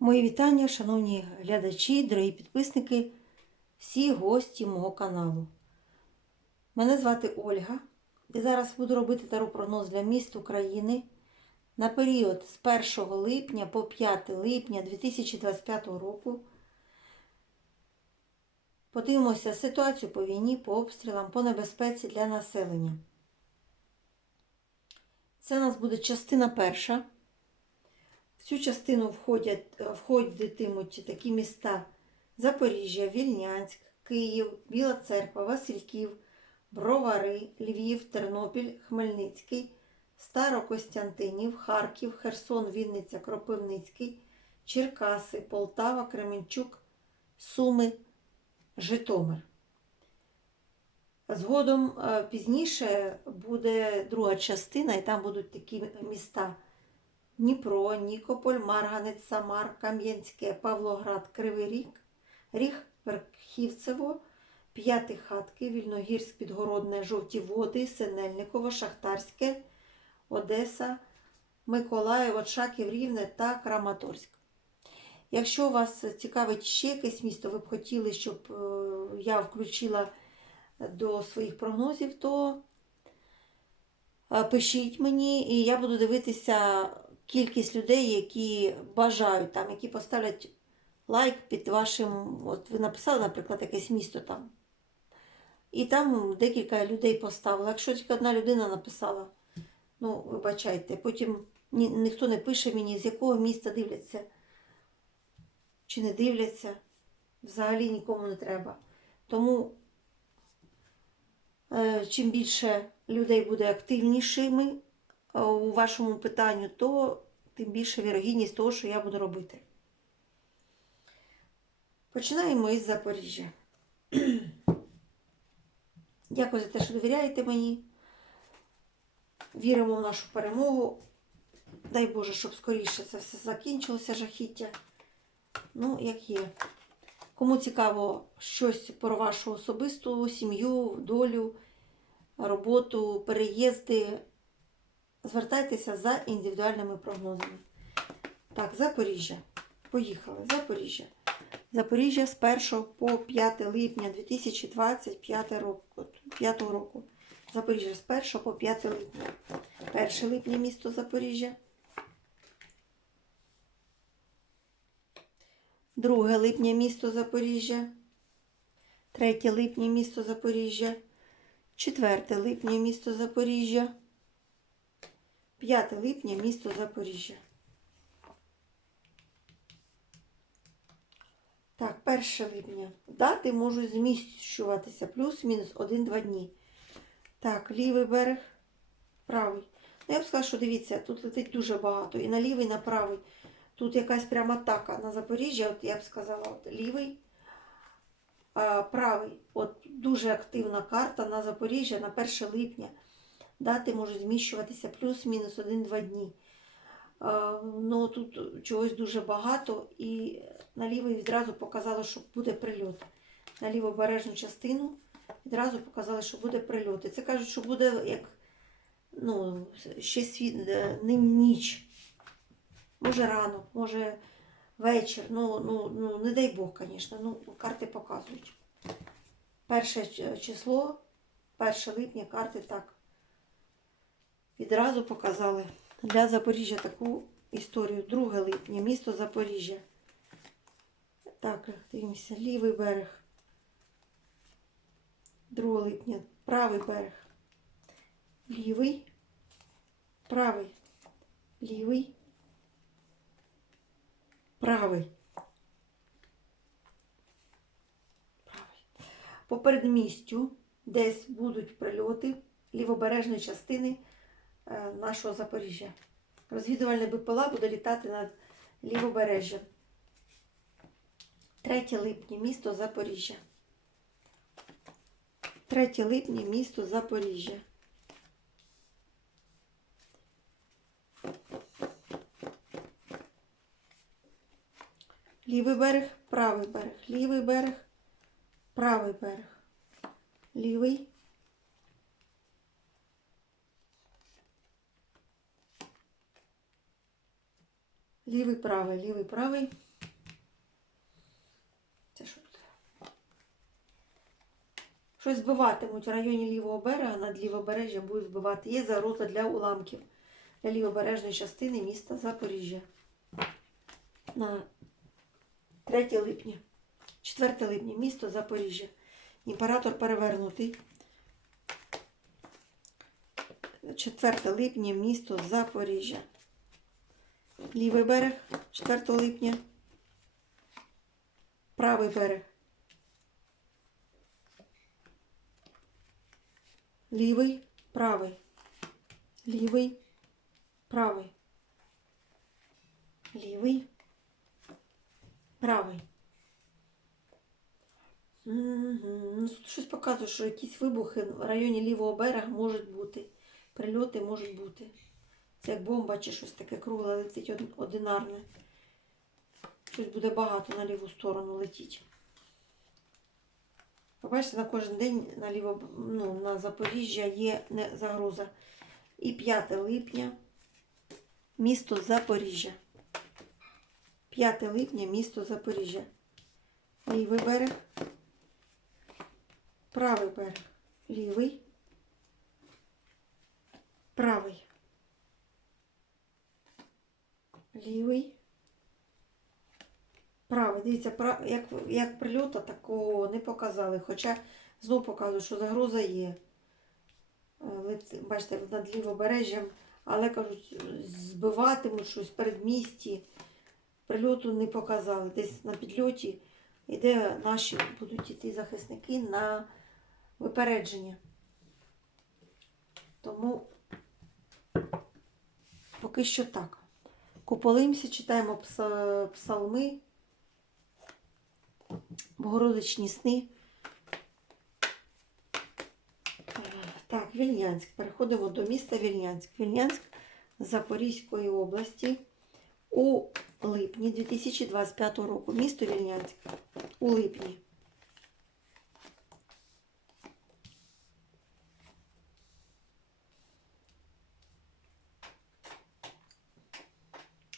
Мої вітання, шановні глядачі, дорогі підписники, всі гості мого каналу. Мене звати Ольга. І зараз буду робити таро-прогноз для міст України на період з 1 липня по 5 липня 2025 року. Подивимося ситуацію по війні, по обстрілам, по небезпеці для населення. Це у нас буде частина перша. В цю частину входять, входитимуть такі міста Запоріжжя, Вільнянськ, Київ, Біла Церква, Васильків, Бровари, Львів, Тернопіль, Хмельницький, Старокостянтинів, Харків, Херсон, Вінниця, Кропивницький, Черкаси, Полтава, Кременчук, Суми, Житомир. Згодом е, пізніше буде друга частина, і там будуть такі міста. Дніпро, Нікополь, Марганець, Самар, Кам'янське, Павлоград, Кривий Ріг, Ріг, Верхівцево, П'яти хатки, Вільногірськ, Підгородне, Жовті Води, Синельниково, Шахтарське, Одеса, Миколаїв, Очаків, Рівне та Краматорськ. Якщо вас цікавить ще якесь місто, ви б хотіли, щоб е, я включила до своїх прогнозів, то е, пишіть мені, і я буду дивитися кількість людей, які бажають там, які поставлять лайк під вашим. От ви написали, наприклад, якесь місто там. І там декілька людей поставили. Якщо тільки одна людина написала, ну, вибачайте, потім ні, ніхто не пише мені, з якого міста дивляться. Чи не дивляться, взагалі нікому не треба. Тому е, чим більше людей буде активнішими у вашому питанню, то тим більше вірогідність того, що я буду робити. Починаємо із Запоріжжя. Дякую за те, що довіряєте мені. Віримо в нашу перемогу. Дай Боже, щоб скоріше це все закінчилося жахіття. Ну, як є. Кому цікаво щось про вашу особисту сім'ю, долю, роботу, переїзди, звертайтеся за індивідуальними прогнозами. Так, Запоріжжя. Поїхали. Запоріжжя. Запоріжжя з 1 по 5 липня 2025 року. 5 року. Запоріжжя з 1 по 5 липня. 1 липня місто Запоріжжя. 2 липня місто Запоріжжя. 3 липня місто Запоріжжя. 4 липня місто Запоріжжя. 5 липня місто Запоріжжя. Так, 1 липня. Дати можуть зміщуватися плюс-мінус 1-2 дні. Так, лівий берег, правий. Ну, я б сказала, що дивіться, тут летить дуже багато. І на лівий, і на правий. Тут якась пряма атака на Запоріжжя, от я б сказала, от лівий, а правий. От дуже активна карта на Запоріжжя на 1 липня. Дати можуть зміщуватися плюс-мінус 1-2 дні. Ну тут чогось дуже багато, і на лівий відразу показало, що буде прильот. На лівобережну частину відразу показали, що буде прильот. І це кажуть, що буде як ну, ще світ, е, не ніч. Може ранок, може вечір. Ну, ну, ну не дай Бог, звісно. Ну, карти показують. Перше число, 1 липня карти так відразу показали для Запоріжжя таку історію. 2 липня, місто Запоріжжя. Так, дивимося, лівий берег. 2 липня, правий берег. Лівий, правий, лівий, правий. По передмістю десь будуть прильоти лівобережної частини нашого Запоріжжя. Розвідувальне БПЛА буде літати над лівобережжям. 3 липня, місто Запоріжжя. 3 липня, місто Запоріжжя. Лівий берег, правий берег, лівий берег, правий берег, лівий, лівий правий, лівий правий. Це що тут? Щось збиватимуть в районі лівого берега, над лівобережжям будуть збивати. Є загроза для уламків для лівобережної частини міста Запоріжжя. На 3 липня, 4 липня, місто Запоріжжя. Імператор перевернутий. 4 липня місто Запоріжжя. Лівий берег 4 липня. Правий берег. Лівий, правий. Лівий, правий. Лівий, правий. Ну, тут щось показує, що якісь вибухи в районі лівого берега можуть бути. Прильоти можуть бути. Це як бомба чи щось таке кругле летить одинарне. Щось буде багато на ліву сторону летіть. Побачите, на кожен день на, ліво, ну, на Запоріжжя є загроза. І 5 липня місто Запоріжжя. 5 липня місто Запоріжжя. Лівий берег. Правий берег. Лівий. Правий. Лівий. Правий. Дивіться, як, як прильота такого не показали. Хоча знов показують, що загроза є. Е, Бачите, над лівобережжям, але кажуть, збиватимуть щось передмісті. Прильоту не показали. Десь на підльоті іде наші будуть іти захисники на випередження. Тому поки що так. Куполимося, читаємо псалми, Богородичні сни. Так, Вільнянськ. Переходимо до міста Вільнянськ. Вільнянськ Запорізької області у липні 2025 року. Місто Вільнянськ у липні.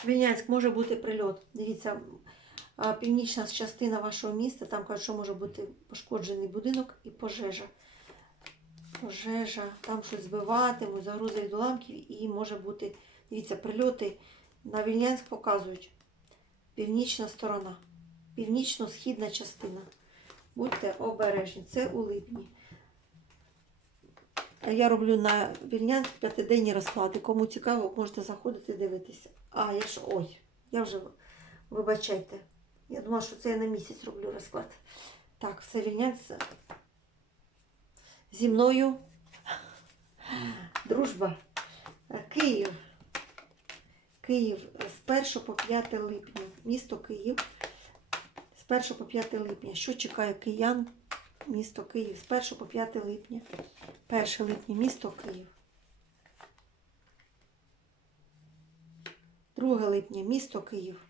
Вільнянськ може бути прильот. Дивіться, північна частина вашого міста, там кажуть, що може бути пошкоджений будинок і пожежа. Пожежа, там щось збиватимуть, загруза від уламків і може бути, дивіться, прильоти на Вільнянськ показують. Північна сторона, північно-східна частина. Будьте обережні, це у липні. Я роблю на Вільнянськ п'ятиденні розклади. Кому цікаво, можете заходити дивитися. А, я ж ой, я вже вибачайте. Я думала, що це я на місяць роблю розклад. Так, все Вільнянськ. Зі мною дружба. Київ. Київ з 1 по 5 липня. Місто Київ. З 1 по 5 липня. Що чекає киян? Місто Київ. З 1 по 5 липня. 1 липня. Місто Київ. 2 липня. Місто Київ.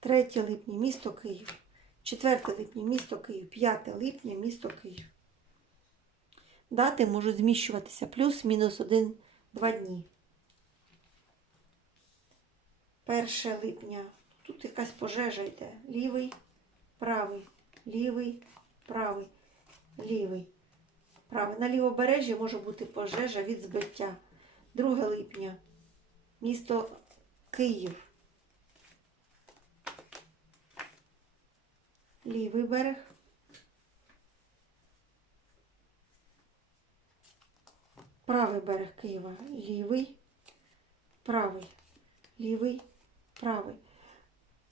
3 липня. Місто Київ. 4 липня. Місто Київ. 5 липня. Місто Київ. Дати можуть зміщуватися плюс-мінус 1-2 дні. 1 липня. Тут якась пожежа йде. Лівий, правий, лівий, правий, лівий, правий. На лівобережжі може бути пожежа від збиття. 2 липня. Місто Київ. Лівий берег. Правий берег Києва. Лівий, правий, лівий, правий.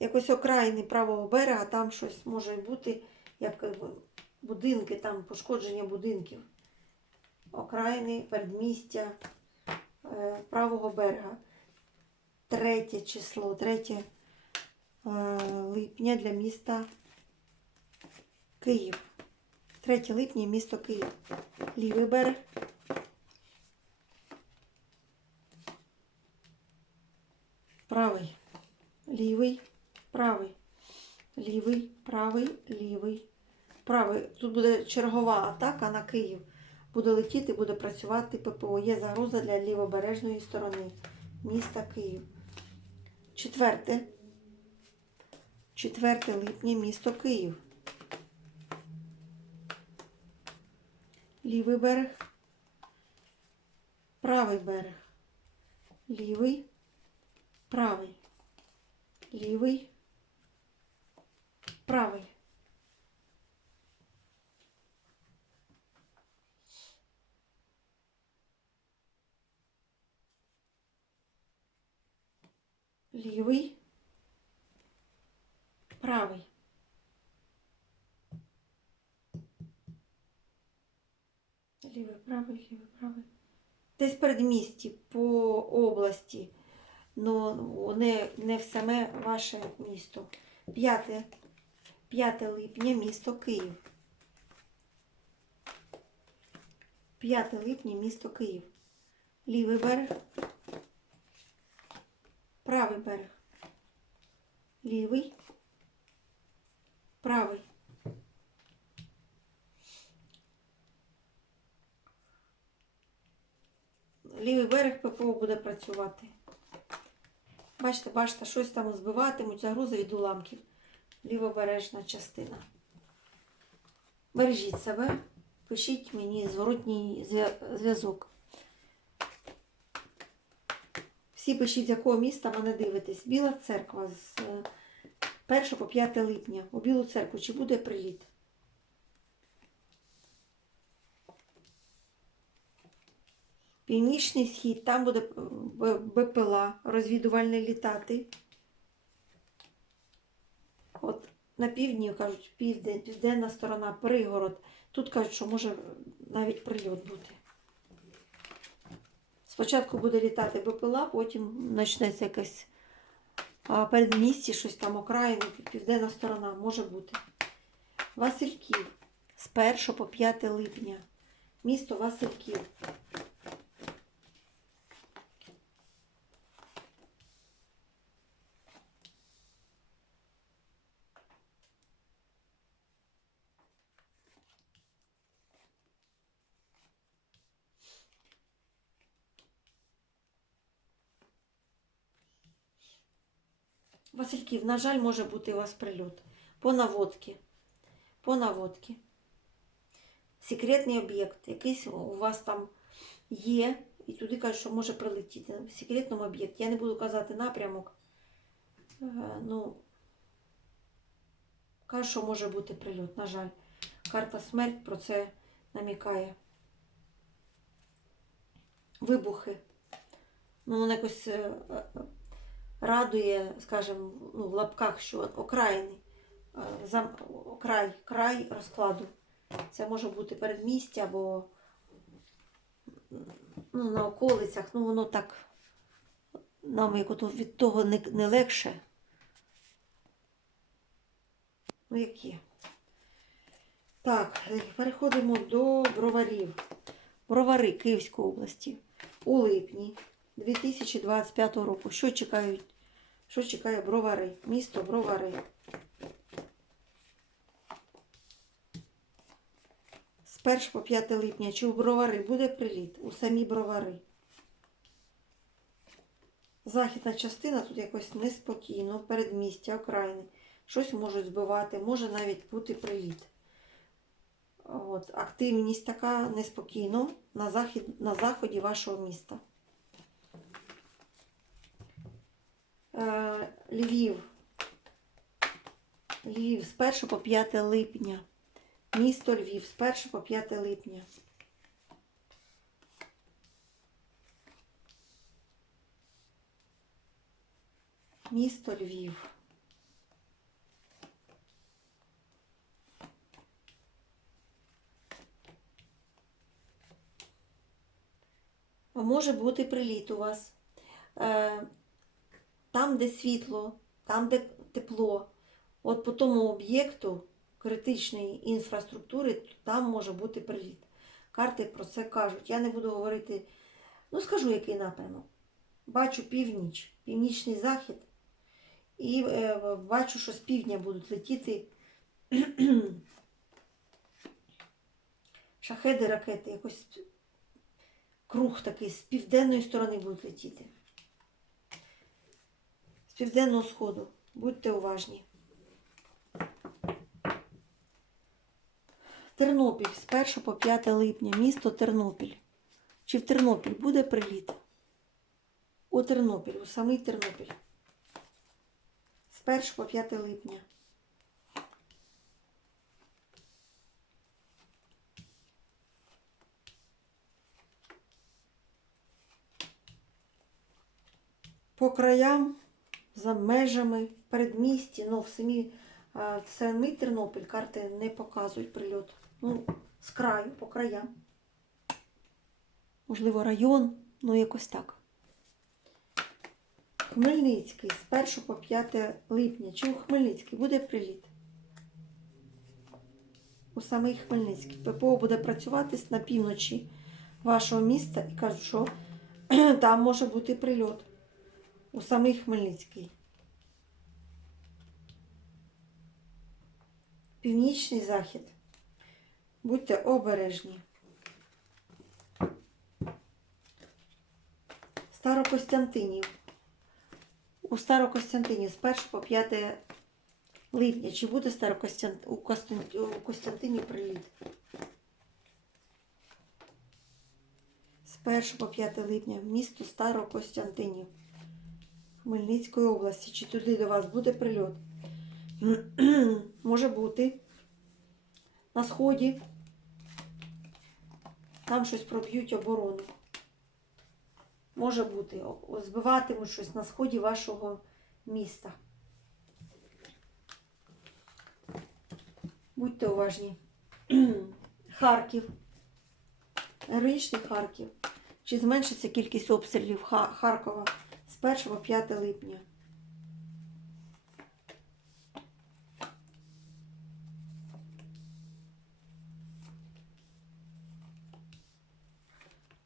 Якось окраїни правого берега, там щось може бути, як е, будинки, там пошкодження будинків. Окраїни, передмістя е, правого берега. Третє число, 3 е, липня для міста Київ. 3 липня місто Київ. Лівий берег. Правий, лівий, правий, лівий, правий, лівий, правий. Тут буде чергова атака на Київ. Буде летіти, буде працювати ППО. Є загроза для лівобережної сторони міста Київ. Четверте. 4 липня місто Київ. лівий берег, правий берег, лівий, правий, лівий, правий. Лівий, правий. Лівий, правий, лівий, правий. Десь передмісті по області, але не, не в саме ваше місто. 5, 5 липня, місто Київ. 5 липня, місто Київ. Лівий берег. Правий берег. Лівий. Правий. Лівий берег ППО буде працювати. Бачите, бачите, щось там збиватимуть, загрузи від уламків. Лівобережна частина. Бережіть себе, пишіть мені зворотній зв'язок. Всі пишіть, з якого міста мене дивитесь. Біла церква з е, 1 по 5 липня. У Білу церкву. Чи буде приліт? Північний схід, там буде е, БПЛА розвідувальне літати. От на півдні кажуть, південь, південна сторона, пригород. Тут кажуть, що може навіть прильот бути. Спочатку буде літати БПЛА, потім почнеться якесь передмісті, щось там окраїни, південна сторона може бути. Васильків з 1 по 5 липня. Місто Васильків. Васильків, на жаль, може бути у вас прильот. По наводці. По наводці. Секретний об'єкт. Якийсь у вас там є. І туди кажуть, що може прилетіти. В секретному об'єкті. Я не буду казати напрямок. Е, Ну, кажуть, що може бути прильот. На жаль. Карта смерть про це намікає. Вибухи. Ну, якось е, е, радує, скажімо, ну, в лапках, що окраїни, е, край, край розкладу. Це може бути передмістя або ну, на околицях. Ну, воно так нам як ото від того не, не легше. Ну, які. Так, переходимо до броварів. Бровари Київської області у липні 2025 року. Що чекають? Що чекає бровари? Місто Бровари. З 1 по 5 липня чи у бровари буде приліт? У самі бровари. Західна частина тут якось неспокійно, передмістя, окраїни. Щось можуть збивати, може навіть бути приліт. От, активність така неспокійно на, захід, на заході вашого міста. Е, Львів. Львів з 1 по 5 липня. Місто Львів з 1 по 5 липня. Місто Львів. А Може бути приліт у вас. Там, де світло, там, де тепло, от по тому об'єкту критичної інфраструктури, там може бути приліт. Карти про це кажуть. Я не буду говорити, ну скажу, який напрямок. Бачу північ, північний захід. І е, бачу, що з півдня будуть летіти шахеди, ракети, якось круг такий з південної сторони будуть летіти. Південного сходу. Будьте уважні. Тернопіль з 1 по 5 липня, місто Тернопіль. Чи в Тернопіль буде приліт? У Тернопіль, у самий Тернопіль. З 1 по 5 липня. По краям, за межами, передмісті, ну, в самі, в самий Тернопіль карти не показують прильот. Ну, з краю, по краям. Можливо, район, ну якось так. Хмельницький з 1 по 5 липня. Чи у Хмельницький буде приліт? У самий Хмельницький. ППО буде працювати на півночі вашого міста і кажуть, що там може бути прильот. У самий Хмельницький. Північний захід. Будьте обережні. Старокостянтинів. У Старокостянтинів з 1 по 5 липня. Чи буде Старокостян... у, у Костянтині приліт? З 1 по 5 липня місто Старокостянтинів Хмельницької області. Чи туди до вас буде прильот? Може бути. На сході. Там щось проб'ють оборону. Може бути. Збиватимуть щось на сході вашого міста. Будьте уважні. Харків. Героїчний Харків. Чи зменшиться кількість обстрілів Харкова з 1 по 5 липня?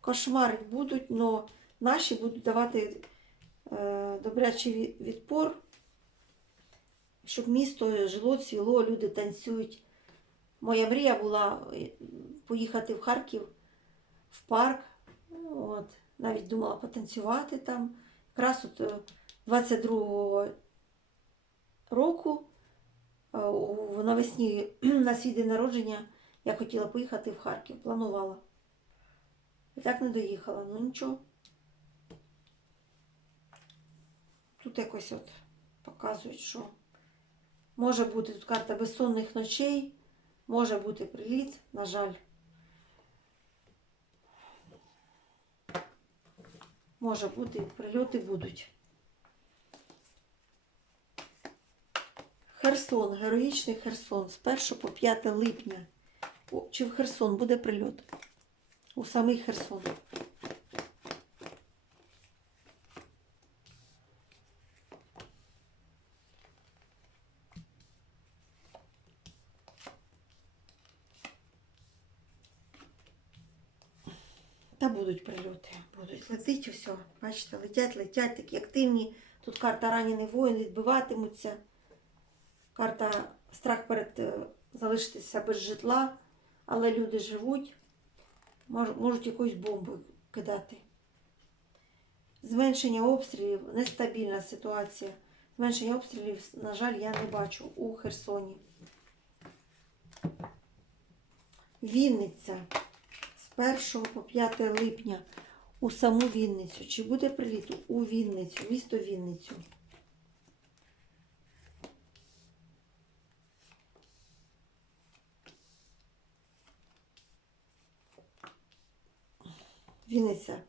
Кошмари будуть, але наші будуть давати е, добрячий відпор, щоб місто жило, цвіло, люди танцюють. Моя мрія була е, поїхати в Харків в парк. От, навіть думала потанцювати там. Якраз от е, 22-го року е, навесні на свій день народження я хотіла поїхати в Харків, планувала. І так не доїхала, ну нічого. Тут якось от показують, що може бути тут карта безсонних ночей, може бути приліт, на жаль. Може бути, прильоти будуть. Херсон, героїчний Херсон з 1 по 5 липня. О, Чи в Херсон буде прильот? У самий Херсон. Та будуть прильоти. Будуть летить усе. Бачите, летять, летять, такі активні. Тут карта ранений воїн, відбиватимуться. Карта страх перед е, залишитися без житла, але люди живуть, можуть якусь бомбу кидати. Зменшення обстрілів, нестабільна ситуація. Зменшення обстрілів, на жаль, я не бачу у Херсоні. Вінниця з 1 по 5 липня у саму Вінницю. Чи буде приліт у Вінницю, місто Вінницю? Вінниця.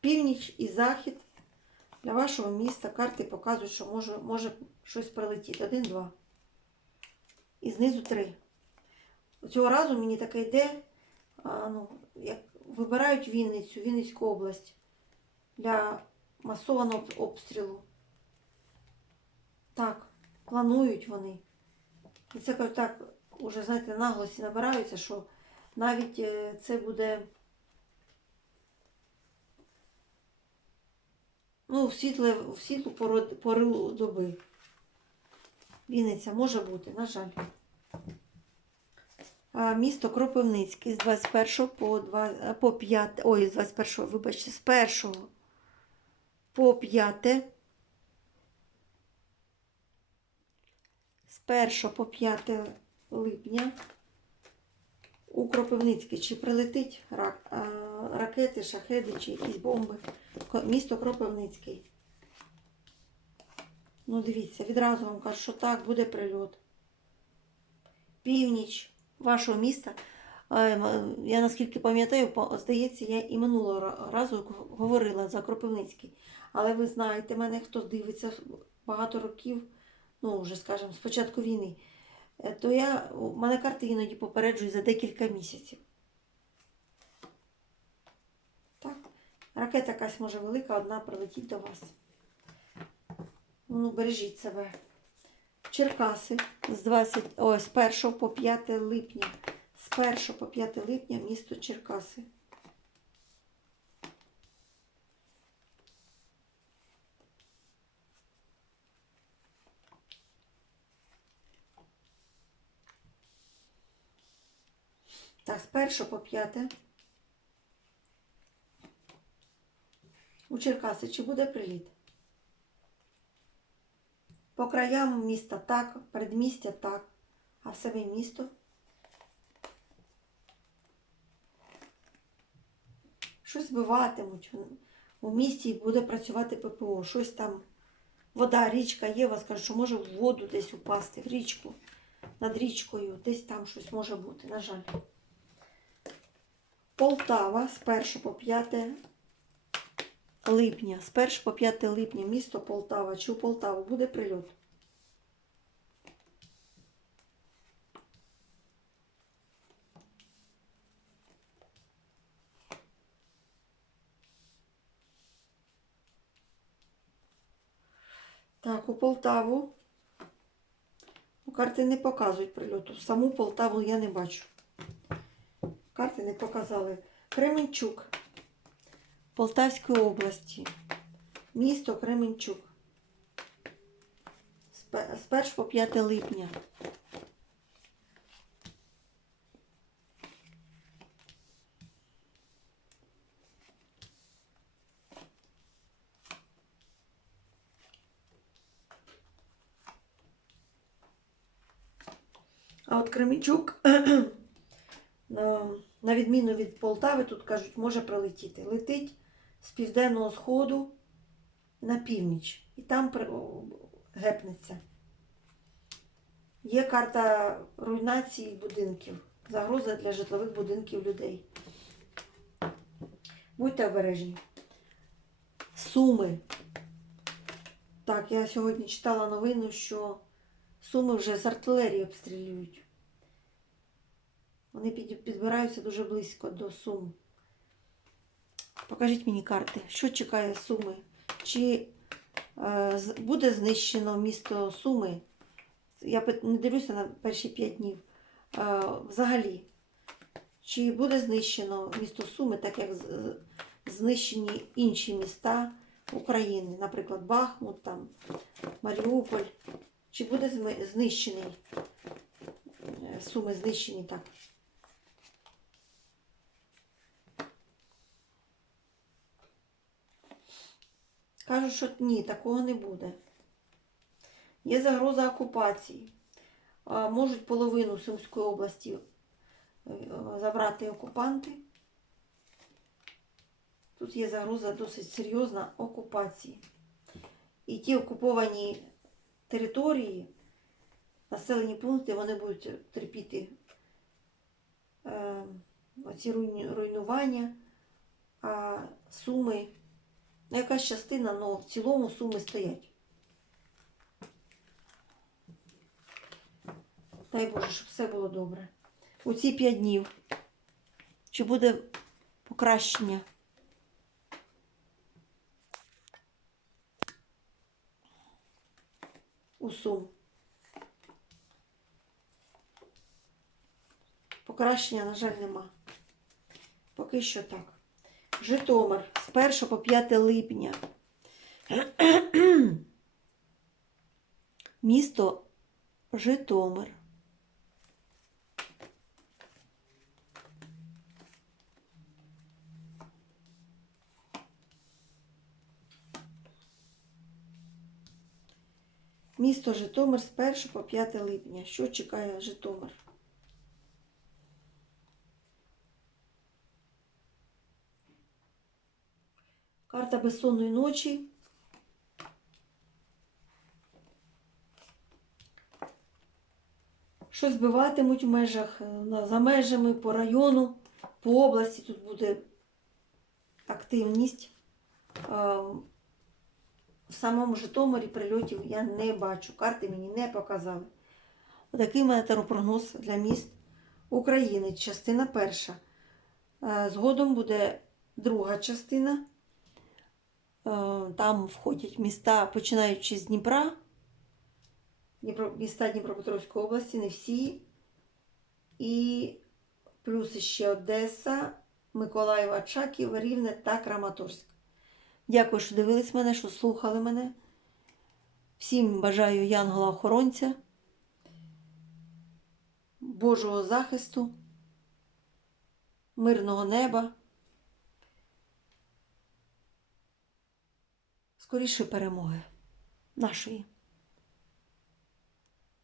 Північ і захід. Для вашого міста карти показують, що може, може щось прилетіти. Один, два. І знизу три. Цього разу мені таке йде, а, ну, як вибирають Вінницю, Вінницьку область для масованого обстрілу. Так, планують вони. І це так, уже, знаєте, наглості набираються, що навіть е, це буде. Ну, в, світле, в світлу пору доби. Вінниця може бути, на жаль. Місто Кропивницький з 21 по, 2, по 5, ой, з 21, вибачте, з 1 по 5. З 1 по 5 липня. у Кропивницький. Чи прилетить рак, ракети, шахеди чи якісь бомби? Місто Кропивницький. Ну, дивіться, відразу вам кажу, що так, буде прильот. Північ вашого міста. Я наскільки пам'ятаю, здається, я і минулого разу говорила за Кропивницький. Але ви знаєте мене, хто дивиться багато років, ну вже скажімо, з початку війни, е, то я, мене карти іноді попереджують за декілька місяців. Так, ракета якась може велика, одна прилетіть до вас. Ну, бережіть себе. Черкаси з 20, ой, з 1 по 5 липня. З 1 по 5 липня місто Черкаси. Так, з 1 по 5. У Черкаси чи буде приліт? По краям міста так, передмістя так, а в саме місто. Щось збиватимуть. У місті буде працювати ППО. Щось там, вода, річка є, вас кажуть, що може в воду десь упасти, в річку, над річкою, десь там щось може бути, на жаль. Полтава з 1 по 5 липня. З 1 по 5 липня місто Полтава. Чи у Полтаву буде прильот? Так, у Полтаву. Ну, Карти не показують прильоту. Саму Полтаву я не бачу. Карти не показали. Кременчук. Полтавської області. Місто Кременчук. З пе- 1 по 5 липня. А от Кременчук, на відміну від Полтави, тут кажуть, може прилетіти. Летить з південного сходу на північ. І там гепнеться. Є карта руйнації будинків, загроза для житлових будинків людей. Будьте обережні. Суми. Так, я сьогодні читала новину, що Суми вже з артилерії обстрілюють. Вони підбираються дуже близько до Сум. Покажіть мені карти, що чекає Суми? Чи е, буде знищено місто Суми? Я не дивлюся на перші п'ять днів. Е, взагалі, чи буде знищено місто Суми, так як знищені інші міста України, наприклад, Бахмут, там, Маріуполь. Чи буде знищений? е, Суми знищені також. Кажуть, що ні, такого не буде. Є загроза окупації. Можуть половину Сумської області е, забрати окупанти. Тут є загроза досить серйозна окупації. І ті окуповані території, населені пункти, вони будуть терпіти е, оці руйнування, а суми, ну, якась частина, але в цілому суми стоять. Дай Боже, щоб все було добре. У ці п'ять днів. Чи буде покращення? у Сум. Покращення, на жаль, нема. Поки що так. Житомир 1 по 5 липня. Місто Житомир. Місто Житомир з 1 по 5 липня. Що чекає Житомир? Карта безсонної ночі. Що збиватимуть в межах, е, за межами, по району, по області. Тут буде активність. Е, В самому Житомирі прильотів я не бачу. Карти мені не показали. Отакий мене теропрогноз для міст України. Частина перша. Е, Згодом буде друга частина. Е, Там входять міста, починаючи з Дніпра, Дніпро, міста Дніпропетровської області, не всі. І плюс ще Одеса, Миколаїв, Очаків, Рівне та Краматорськ. Дякую, що дивились мене, що слухали мене. Всім бажаю Янгола-охоронця, Божого захисту, мирного неба. Скоріше перемоги нашої.